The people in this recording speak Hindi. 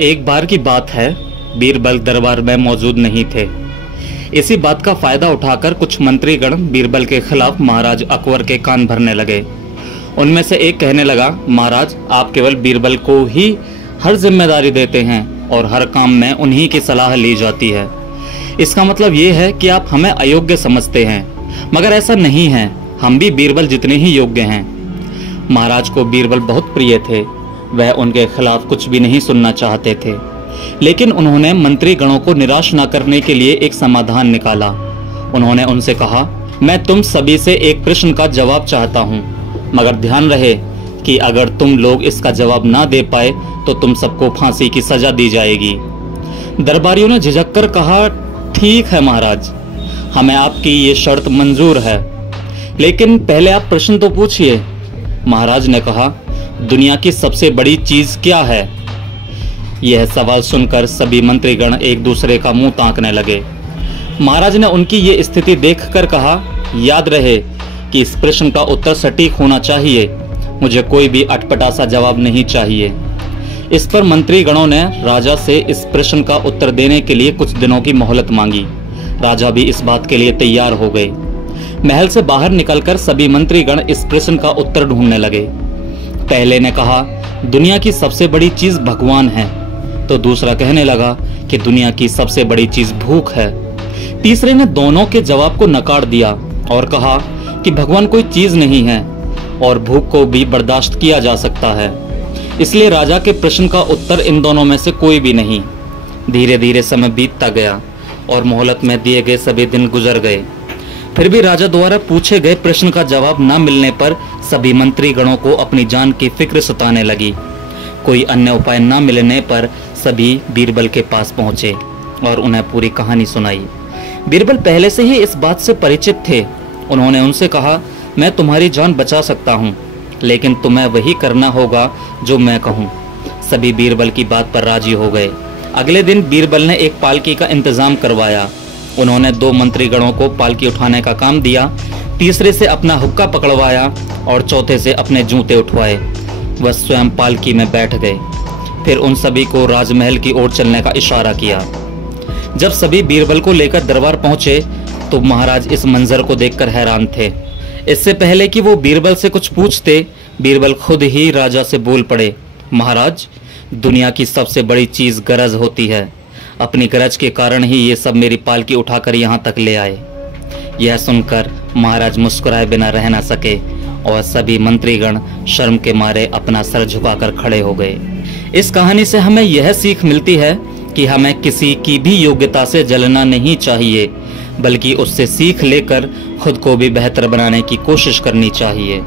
एक बार की बात है, बीरबल दरबार में मौजूद नहीं थे। इसी बात का फायदा उठाकर कुछ मंत्रीगण बीरबल के खिलाफ महाराज अकबर के कान भरने लगे। उनमें से एक कहने लगा, महाराज आप केवल बीरबल को ही हर जिम्मेदारी देते हैं और हर काम में उन्हीं की सलाह ली जाती है। इसका मतलब ये है कि आप हमें अयोग्य समझते हैं, मगर ऐसा नहीं है, हम भी बीरबल जितने ही योग्य हैं। महाराज को बीरबल बहुत प्रिय थे, वह उनके खिलाफ कुछ भी नहीं सुनना चाहते थे, लेकिन उन्होंने मंत्री गणों को निराश न करने के लिए एक समाधान निकाला। उन्होंने उनसे कहा, मैं तुम सभी से एक प्रश्न का जवाब चाहता हूँ, मगर ध्यान रहे कि अगर तुम लोग इसका जवाब ना दे पाए तो तुम सबको फांसी की सजा दी जाएगी। दरबारियों ने झिझक कर कहा, ठीक है महाराज, हमें आपकी ये शर्त मंजूर है, लेकिन पहले आप प्रश्न तो पूछिए। महाराज ने कहा, दुनिया की सबसे बड़ी चीज क्या है? यह सवाल सुनकर सभी मंत्रीगण एक दूसरे का मुंह ताकने लगे। महाराज ने उनकी ये स्थिति देखकर कहा, याद रहे कि इस प्रश्न का उत्तर सटीक होना चाहिए, मुझे कोई भी अटपटा सा जवाब नहीं चाहिए। इस पर मंत्रीगणों ने राजा से इस प्रश्न का उत्तर देने के लिए कुछ दिनों की मोहलत मांगी। राजा भी इस बात के लिए तैयार हो गए। महल से बाहर निकलकर सभी मंत्रीगण इस प्रश्न का उत्तर ढूंढने लगे। पहले ने कहा, दुनिया की सबसे बड़ी चीज भगवान है, तो दूसरा कहने लगा कि दुनिया की सबसे बड़ी चीज भूख है। तीसरे ने दोनों के जवाब को नकार दिया और कहा कि भगवान कोई चीज नहीं है और भूख को भी बर्दाश्त किया जा सकता है। इसलिए राजा के प्रश्न का उत्तर इन दोनों में से कोई भी नहीं। धीरे धीरे समय बीतता गया और मोहलत में दिए गए सभी दिन गुजर गए। फिर भी राजा द्वारा पूछे गए प्रश्न का जवाब न मिलने पर सभी मंत्रीगणों को अपनी जान की फिक्र सताने लगी। कोई अन्य उपाय न मिलने पर सभी बीरबल के पास पहुंचे और उन्हें पूरी कहानी सुनाई। बीरबल पहले से ही इस बात से परिचित थे। उन्होंने उनसे कहा, मैं तुम्हारी जान बचा सकता हूँ, लेकिन तुम्हें वही करना होगा जो मैं कहूँ। सभी बीरबल की बात पर राजी हो गए। अगले दिन बीरबल ने एक पालकी का इंतजाम करवाया। उन्होंने 2 मंत्रीगणों को पालकी उठाने का काम दिया, तीसरे से अपना हुक्का पकड़वाया और चौथे से अपने जूते उठवाए। वह स्वयं पालकी में बैठ गए। फिर उन सभी को राजमहल की ओर चलने का इशारा किया। जब सभी बीरबल को लेकर दरबार पहुंचे तो महाराज इस मंजर को देखकर हैरान थे। इससे पहले कि वो बीरबल से कुछ पूछते, बीरबल खुद ही राजा से बोल पड़े, महाराज दुनिया की सबसे बड़ी चीज गरज होती है। अपनी गरज के कारण ही ये सब मेरी पालकी उठाकर यहाँ तक ले आए। यह सुनकर महाराज मुस्कुराए बिना रह न सके और सभी मंत्रीगण शर्म के मारे अपना सर झुकाकर खड़े हो गए। इस कहानी से हमें यह सीख मिलती है कि हमें किसी की भी योग्यता से जलना नहीं चाहिए, बल्कि उससे सीख लेकर खुद को भी बेहतर बनाने की कोशिश करनी चाहिए।